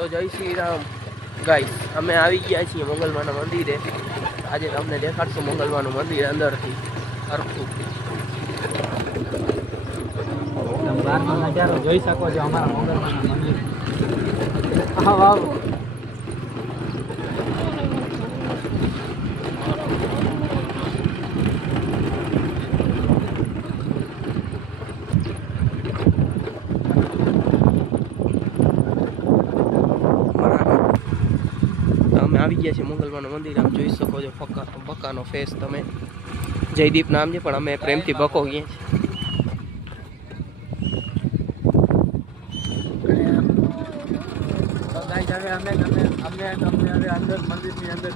તો જય શ્રી રામ ગાઈસ, અમે આવી ગયા છીએ મંગલમાના મંદિરે. આજે તમને દેખાડશું મંગલમાનું મંદિર અંદરથી હરખું. બહારનો નજારો જોઈ શકો છો અમારા મંગલમાના મંદિર. હા વાવ. અમે આવી ગયા છીએ મંગલમાનું મંદિર. આમ જોઈ શકો છો બકાનો ફેસ તમે. જયદીપ નામ છે પણ અમે પ્રેમથી બકો કહીએ છીએ. અંદર મંદિરની અંદર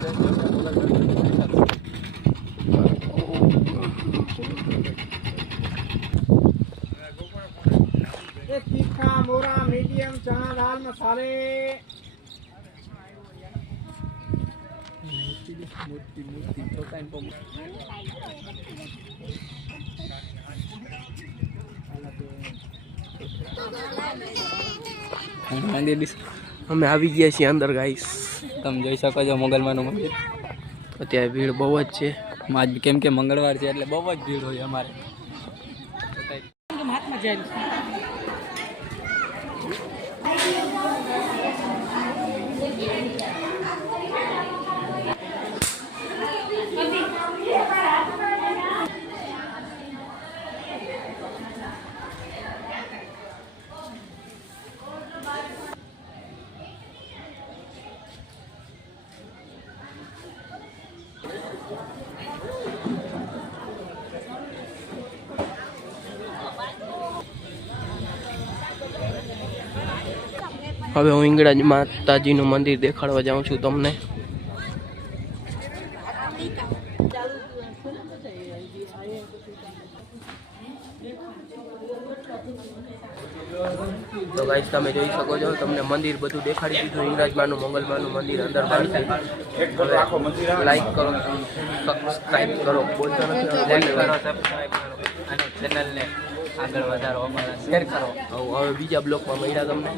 तीखा मोरा मीडियम चना दाल मसाले અમે આવી ગયા છીએ અંદર ગાઈસ. તમે જોઈ શકો છો મંગલમાનું મંદિર. અત્યારે ભીડ બહુ જ છે. આજ કેમ કે મંગળવાર છે એટલે બહુ જ ભીડ હોય અમારે. હવે હું હિંગળાજ માતાજીનું મંદિર દેખાડવા જાઉં છું તમને. તો ગાઈસ તમે જોઈ શકો છો, તમને મંદિર બધું દેખાડી દીધું. હિંગળાજમાનું મંગલમાનું મંદિર અંદર બહારથી. લાઈક કરો, સબસ્ક્રાઈબ કરો, બોલતો નથી, લાઈક કરો, સબસ્ક્રાઈબ કરો અને ચેનલને આગળ વધારો, અમારા શેર કરો. હવે બીજા બ્લોગમાં મળ્યા તમને.